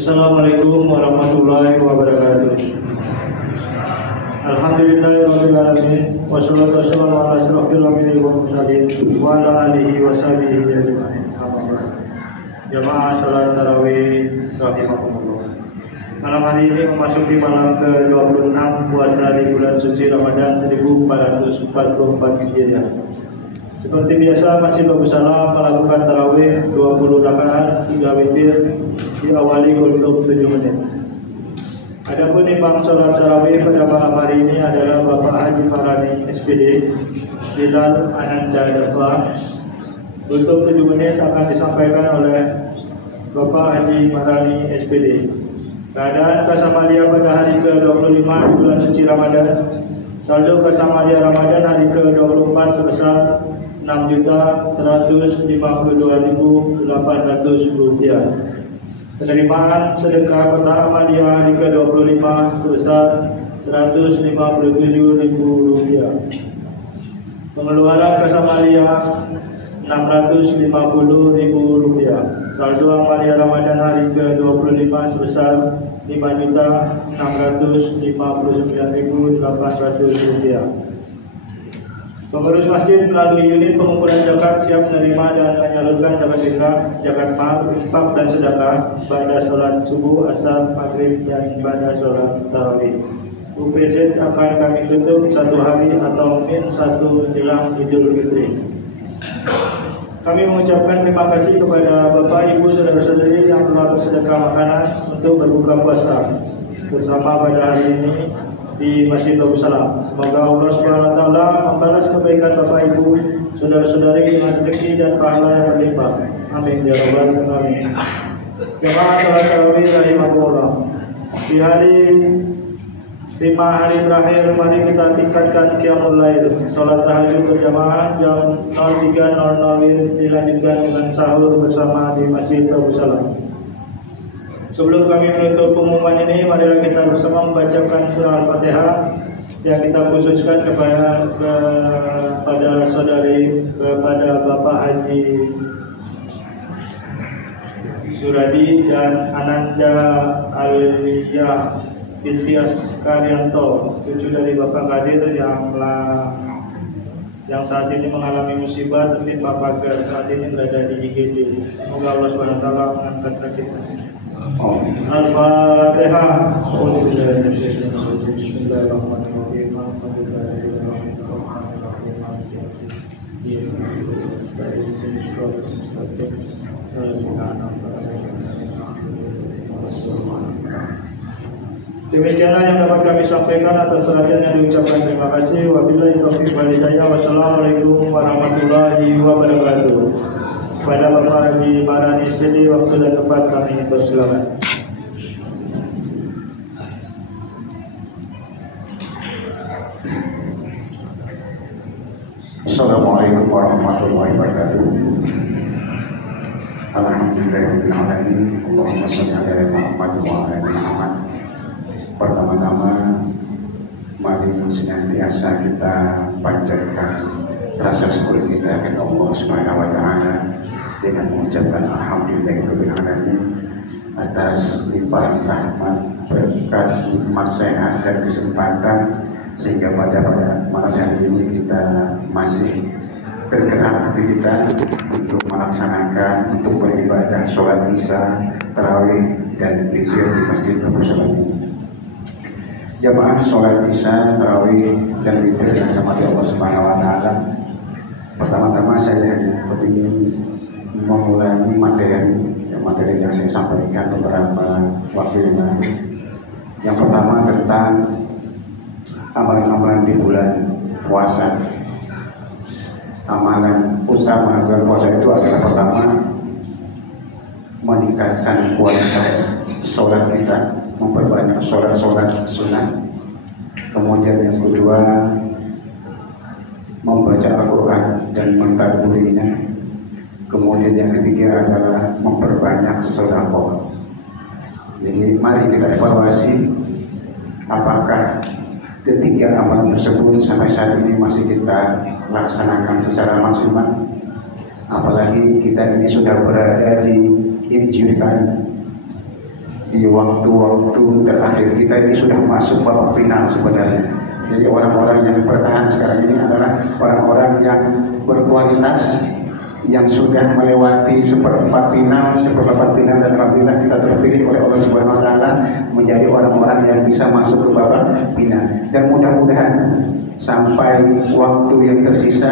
Assalamualaikum warahmatullahi wabarakatuh. Alhamdulillahirabbil alamin wassalatu wassalamu ala asyrofil anbiya'i wal mursalin wa ala alihi washabihi ajmain. Jamaah salat tarawih rahimakumullah. Malam hari ini memasuki malam ke-26 puasa di bulan suci Ramadan 1444 Hijriah. Seperti biasa Masjid Bagus Salam melakukan tarawih 20 rakaat 3 witir diawali untuk 7 menit. Adapun imam sholat tarawih pada malam hari ini adalah Bapak Haji Farani SPD Bilal Ananda Dafa. Untuk 7 menit akan disampaikan oleh Bapak Haji Farani SPD. Keadaan Kasamalia pada hari ke-25 bulan suci Ramadan. Saldo Kasamalia Ramadan hari ke-24 sebesar Rp6.052.800. Penerimaan sedekah kota Ahmadiyah hari ke-25 sebesar Rp157.000. Pengeluaran Kasamalia Rp650.000. Saldo Ahmadiyah Ramadan hari ke-25 sebesar Rp5.659.800. Pengurus masjid melalui unit pengumpulan zakat siap menerima dan menyalurkan zakat fitrah, zakat mal, infak dan sedekah pada sholat subuh, asar, maghrib dan pada sholat tarawih. UPZ akan kami tutup 1 hari atau mungkin 1 menjelang Idul Fitri. Kami mengucapkan terima kasih kepada Bapak, Ibu, saudara-saudari yang telah bersedekah makanan untuk berbuka puasa bersama pada hari ini di Masjid Bagus Salam. Semoga Allah Subhanahu wa taala membalas kebaikan Bapak Ibu, saudara-saudari dengan rezeki dan pahala yang berlimpah. Amin ya rabbal alamin. Jamaah salat tarawih rahimakumullah. Di hari 5 hari terakhir mari kita tingkatkan qiyamul lail. Salat tahajud berjamaah jam 03.00 dilanjutkan dengan sahur bersama di Masjid Bagus Salam. Sebelum kami menutup pengumuman ini, marilah kita bersama membacakan surah Al-Fatihah yang kita khususkan kepada Bapak Haji Suradi dan Ananda Aliyah Binti Karyanto, cucu dari Bapak Kadir yang saat ini mengalami musibah tertimpa pagar, saat ini berada di IGD. Semoga Allah SWT mengangkat sakitnya. Al-Fatihah. Bismillahirrahmanirrahim. Demikianlah yang dapat kami sampaikan. Atas perhatian yang diucapkan terima kasih. Wabillahi taufiq wal hidayah. Wassalamualaikum warahmatullahi wabarakatuh. Kepada Bapak Haji Farani SPD, waktu dan tempat kami persilakan. Assalamualaikum warahmatullahi wabarakatuh. Alhamdulillahirabbil alamin. Allahumma shalli ala Muhammad wa ala ali Muhammad. Pertama-tama mari senantiasa kita panjatkan rasa syukur kita kepada Allah Subhanahu wa taala dengan mengucapkan alhamdulillahirabbil alamin atas limpahan rahmat, berkat, nikmat, sehat dan kesempatan sehingga pada malam hari ini kita masih bergerak aktivitas untuk melaksanakan, untuk beribadah sholat isya, tarawih dan zikir di Masjid Bagus Salam. Jamaah sholat isya, tarawih dan zikir yang dirahmati Allah Subhanahu wa taala. Pertama-tama saya ingin memulai materi yang saya sampaikan beberapa waktu yang lalu. Yang pertama tentang amalan-amalan di bulan puasa. Amalan utama bulan puasa itu adalah pertama meningkatkan kualitas sholat kita, memperbanyak sholat sunnah. Kemudian yang kedua membaca Al-Quran dan mentadabburinya. Kemudian yang ketiga adalah memperbanyak sedekah. Jadi mari kita evaluasi apakah ketiga amalan tersebut sampai saat ini masih kita laksanakan secara maksimal. Apalagi kita ini sudah berada di Injil di waktu-waktu terakhir kita ini sudah masuk babak final sebenarnya. Jadi orang-orang yang bertahan sekarang ini adalah orang-orang yang berkualitas, yang sudah melewati seperempat final, dan alhamdulillah kita terpilih oleh Allah Subhanahu Wa Taala menjadi orang-orang yang bisa masuk ke babak final. Dan mudah-mudahan sampai waktu yang tersisa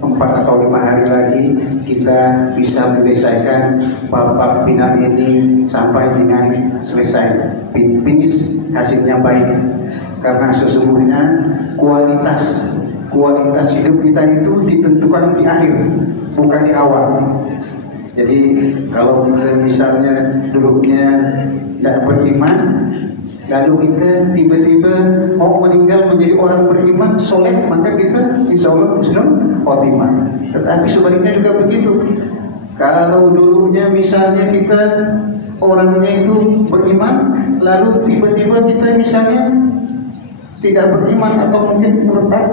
4 atau 5 hari lagi kita bisa menyelesaikan babak final ini sampai dengan selesai, finish hasilnya baik. Karena sesungguhnya kualitas hidup kita itu ditentukan di akhir, bukan di awal. Jadi kalau kita misalnya dulunya tidak beriman, lalu kita tiba-tiba mau meninggal menjadi orang beriman, soleh, maka kita insya Allah husnul khotimah. Tetapi sebaliknya juga begitu. Kalau dulunya misalnya kita orangnya itu beriman, lalu tiba-tiba kita misalnya tidak beriman atau mungkin murtad,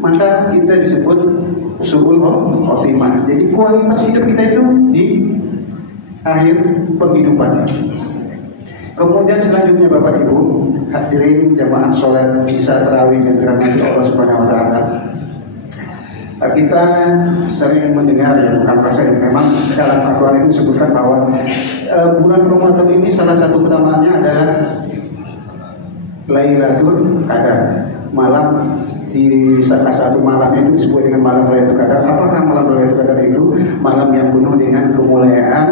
maka kita disebut suul khotimah. Jadi kualitas hidup kita itu di akhir penghidupan. Kemudian selanjutnya Bapak Ibu hadirin jamaah sholat isya tarawih yang dirahmati Allah Subhanahu Wa Taala, kita sering mendengar ya, bukan pasal memang dalam Al-Quran itu disebutkan bahwa bulan Ramadan ini salah satu utamanya adalah Lailatul Qadar. Malam di salah satu malam itu disebut dengan malam Lailatul Qadar. Apakah malam Lailatul Qadar itu? Malam yang penuh dengan kemuliaan,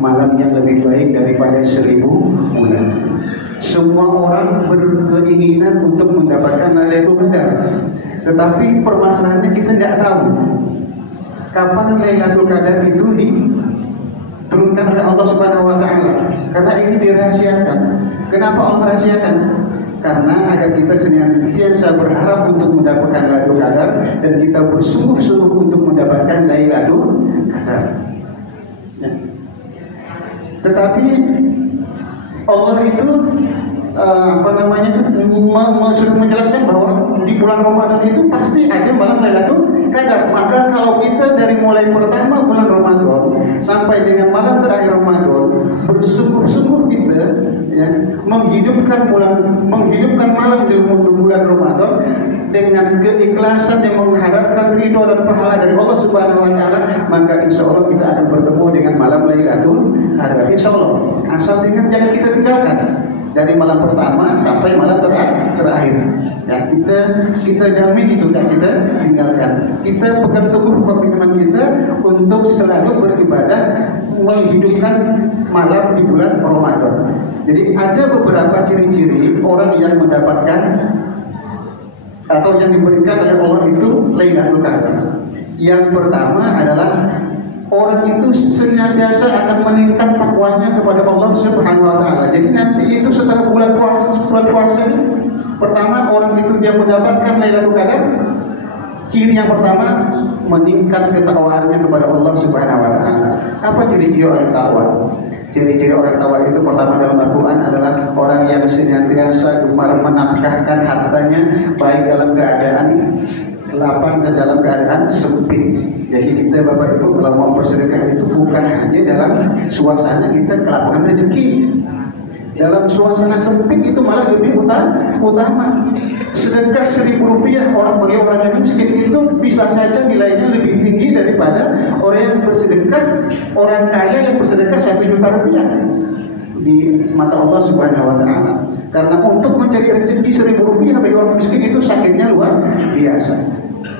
malam yang lebih baik daripada 1000 bulan. Semua orang berkeinginan untuk mendapatkan Lailatul Qadar, tetapi permasalahannya kita tidak tahu kapan Lailatul Qadar itu diturunkan oleh Allah Subhanahu Wa Taala. Karena ini dirahasiakan. Kenapa Allah rahasiakan? Karena agar kita senantiasa berharap untuk mendapatkan Lailatul Qadar dan kita bersungguh-sungguh untuk mendapatkan Lailatul Qadar. Ya. Tetapi Allah itu sudah menjelaskan bahwa di bulan Ramadan itu pasti ada malam Lailatul Qadar. Maka kalau kita dari mulai pertama bulan Ramadan sampai dengan malam terakhir Ramadan bersungguh-sungguh kita ya, menghidupkan malam di bulan Ramadan dengan keikhlasan yang mengharapkan ridho dan pahala dari Allah Subhanahu Wa Taala, maka insya Allah kita akan bertemu dengan malam Lailatul Qadar. Insya Allah, asal dengan jangan kita tinggalkan dari malam pertama sampai malam terakhir. Ya, kita jamin itu dan kita tinggalkan. Kita pegang teguh komitmen kita untuk selalu beribadah menghidupkan malam di bulan Ramadan. Jadi ada beberapa ciri-ciri orang yang mendapatkan atau yang diberikan oleh Allah itu Lailatul Qadar. Yang pertama adalah orang itu senantiasa akan meningkat takwanya kepada Allah Subhanahu Wa Taala. Jadi nanti itu setelah bulan puasa pertama orang itu dia mendapatkan Lailatul Qadar. Ciri yang pertama meningkat ketakwaannya kepada Allah Subhanahu Wa Taala. Apa ciri-ciri orang takwa? Ciri-ciri orang takwa itu pertama dalam Al-Quran adalah orang yang senantiasa gemar menafkahkan hartanya baik dalam keadaan lapang dan dalam keadaan sempit. Jadi kita Bapak Ibu kalau mau bersedekah itu bukan hanya dalam suasana kita kelapangan rezeki. Dalam suasana sempit itu malah lebih utama. Sedekah 1000 rupiah bagi orang yang miskin itu bisa saja nilainya lebih tinggi daripada orang yang bersedekah, orang kaya yang bersedekah 1 juta rupiah di mata Allah Subhanahu Wa Taala. Karena untuk mencari rezeki 1000 rupiah bagi orang miskin itu sakitnya luar biasa.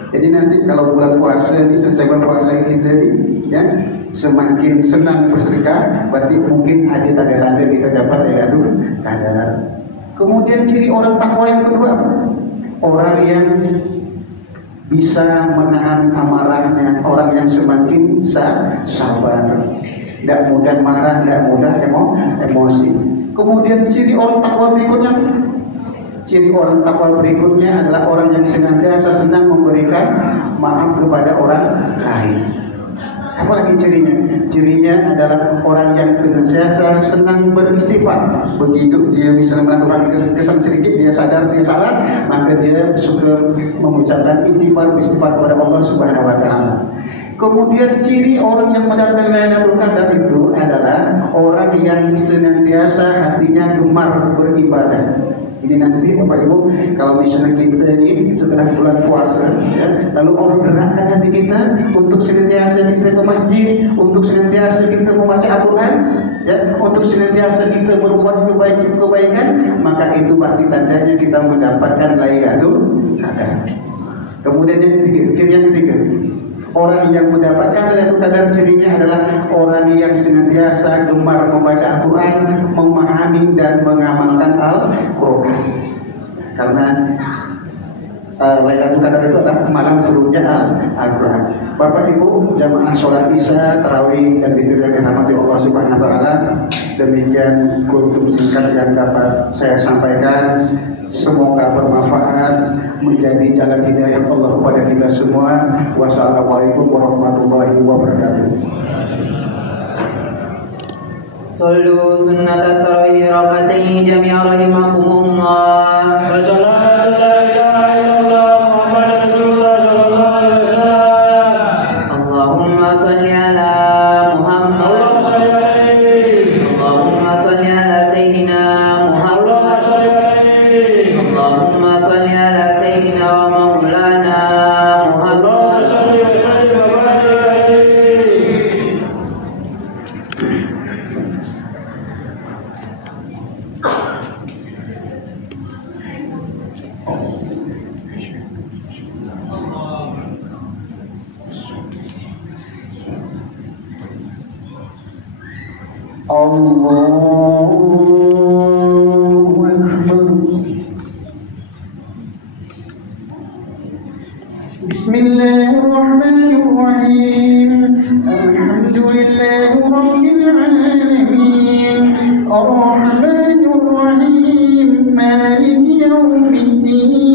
Jadi nanti kalau bulan puasa, selesai bulan puasa kita ya semakin senang bersedekah, berarti mungkin ada tanda-tanda kita dapat Lailatul Qadar. Kemudian ciri orang takwa yang kedua, orang yang bisa menahan amarahnya, orang yang semakin sabar, tidak mudah marah, tidak mudah emosi. Kemudian ciri orang takwa berikutnya, ciri orang takwa berikutnya adalah orang yang senantiasa senang memberikan maaf kepada orang lain. Apa lagi cirinya? Cirinya adalah orang yang senantiasa senang beristighfar. Begitu dia bisa melakukan kesalahan sedikit, dia sadar dia salah, maka dia suka mengucapkan istighfar kepada Allah Subhanahu Wa Taala. Kemudian ciri orang yang mendapatkan Lailatul Qadar itu adalah orang yang senantiasa hatinya gemar beribadah. Ini nanti Bapak Ibu, kalau misalnya kita ini setelah bulan puasa, ya, lalu Allah gerakkan hati kita untuk senantiasa kita ke masjid, untuk senantiasa kita membaca Al-Quran, ya, untuk senantiasa kita berbuat kebaikan, maka itu pasti tandanya kita mendapatkan Lailatul Qadar. Kemudian yang ketiga, ciri yang ketiga, orang yang mendapatkan Lailatul Qadar cirinya adalah orang yang senantiasa gemar membaca Al-Quran, memahami dan mengamalkan Al-Quran. Karena Lailatul Qadar itu adalah malam turunnya Al-Quran. Bapak Ibu jamaah sholat Isya, tarawih dan zikir yang dirahmati Allah Subhanahu wa taala, demikian kultum singkat yang dapat saya sampaikan. Semoga bermanfaat, menjadi jalan hidayah Allah kepada kita semua. Wassalamualaikum warahmatullahi wabarakatuh. Sallu sunnat at-tarawih rak'atayn jami'an rahimakumullah. Wa salatu la ilaha illallah Muhammadur Rasulullah sallallahu alaihi wasallam. Allahumma salli ala Muhammad. Allahumma salli ala Sayyidina Muhammad. Allahumma salli ala Sayyidina wa Maulana Muhammad. Allahu Akbar. Bismillahirrahmanirrahim. Alhamdulillahi rabbil alamin. Ar-Rahmanir Rahim. Maliki yaumiddin.